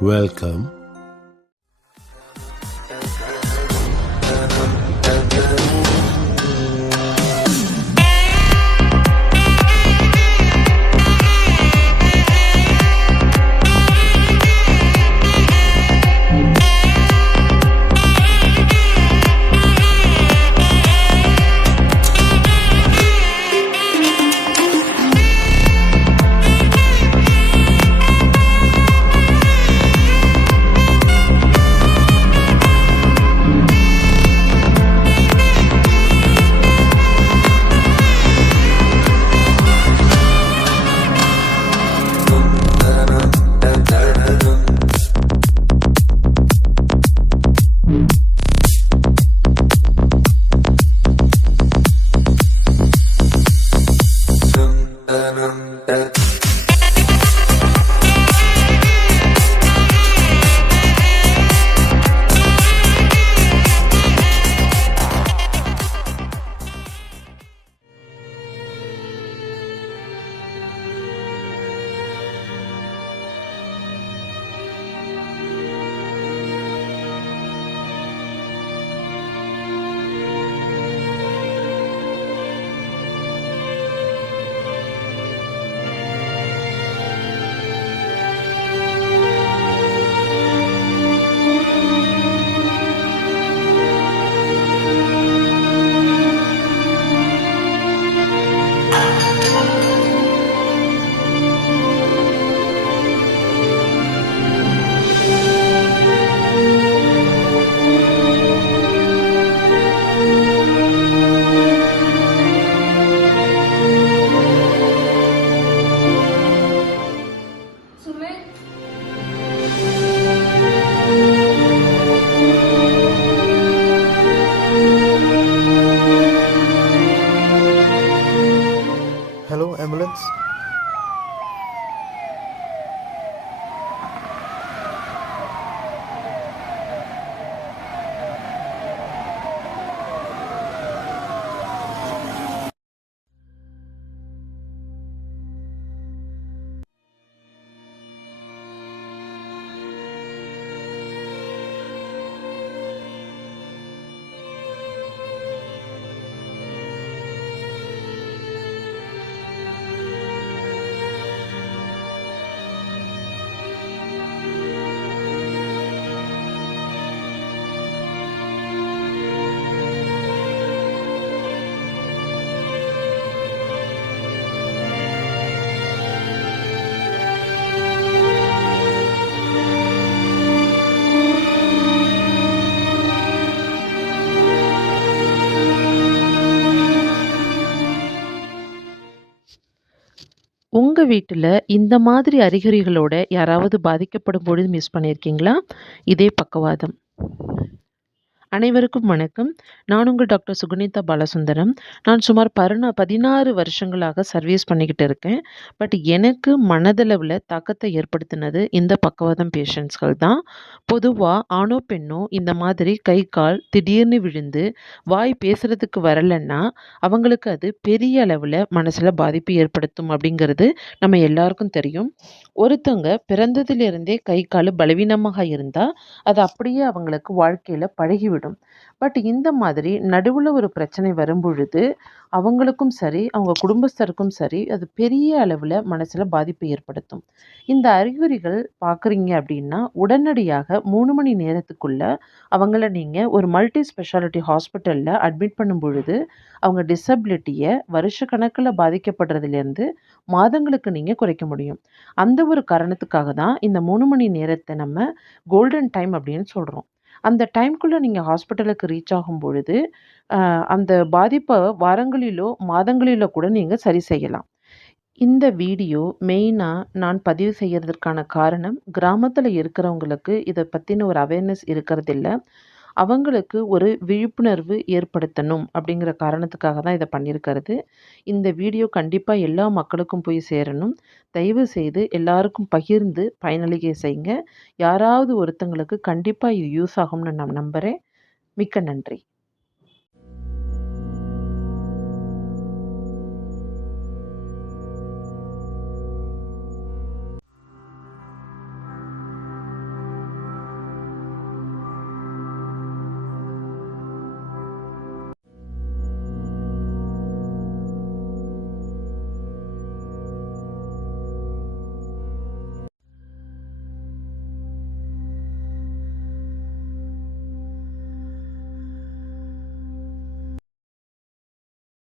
Welcome. Hello, ambulance. உங்க வீட்டுல இந்த மாதிரி அறிகுறிகளோட யாராவது பாதிக்கப்படும் பொழுது மிஸ் பண்ணியிருக்கீங்களா? இதே பக்கவாதம். அனைவருக்கும் வணக்கம். நான் உங்கள் டாக்டர் சுகுணிதா பாலசுந்தரம். நான் சுமார் 16 வருஷங்களாக சர்வீஸ் பண்ணிக்கிட்டு இருக்கேன். பட் எனக்கு மனதளவுல தாக்கத்தை ஏற்படுத்தினது இந்த பக்கவாதம் பேஷண்ட்ஸ்கள் தான். பொதுவா ஆணோ, பெண்ணோ இந்த மாதிரி கை, கால் திடீர்னு விழுந்து வாய் பேசுறதுக்கு வரலன்னா, அவங்களுக்கு அது பெரிய அளவுல மனசுல பாதிப்பு ஏற்படுத்தும் அப்படிங்கிறது நம்ம எல்லாருக்கும் தெரியும். ஒருத்தவங்க பிறந்ததிலிருந்தே கை, கால் பலவீனமாக இருந்தா, அது அப்படியே அவங்களுக்கு வாழ்க்கையில பழகிவிடும். பட் இந்த மாதிரி நடுவுல ஒரு பிரச்சனை வரும்பொழுது, அவங்களுக்கும் சரி, அவங்க குடும்பஸ்தருக்கும் சரி, அது பெரிய அளவுல மனசுல பாதிப்பை ஏற்படுத்தும். இந்த அறிகுறிகள் பார்க்குறீங்க அப்படின்னா, உடனடியாக 3 மணி நேரத்துக்குள்ள அவங்கள நீங்க ஒரு மல்டி ஸ்பெஷாலிட்டி ஹாஸ்பிட்டல்ல அட்மிட் பண்ணும் பொழுது, அவங்க டிசபிலிட்டிய வருஷக்கணக்குல பாதிக்கப்படுறதுலேருந்து மாதங்களுக்கு நீங்க குறைக்க முடியும். அந்த ஒரு காரணத்துக்காக தான் இந்த 3 மணி நேரத்த நம்ம கோல்டன் டைம் அப்படின்னு சொல்றோம். அந்த டைம்க்குள்ள நீங்க ஹாஸ்பிட்டலுக்கு ரீச் ஆகும் பொழுது, அ அந்த பாதிப்ப வாரங்களிலோ, மாதங்களிலோ கூட நீங்க சரி செய்யலாம். இந்த வீடியோ மெயினா நான் பதிவு செய்யறதற்கான காரணம், கிராமத்துல இருக்கிறவங்களுக்கு இத பத்தின ஒரு அவேர்னஸ் இருக்கறதில்ல. அவங்களுக்கு ஒரு விழிப்புணர்வு ஏற்படுத்தணும் அப்படிங்கிற காரணத்துக்காக தான் இத பண்ணியிருக்கிறது. இந்த வீடியோ கண்டிப்பா எல்லா மக்களுக்கும் போய் சேரணும். தயவு செய்து எல்லாருக்கும் பகிர்ந்து பயனளிக்க செய்யுங்க. யாராவது ஒருத்தங்களுக்கு கண்டிப்பா இது யூஸ் ஆகும்னு நான் நம்புறேன். மிக்க நன்றி.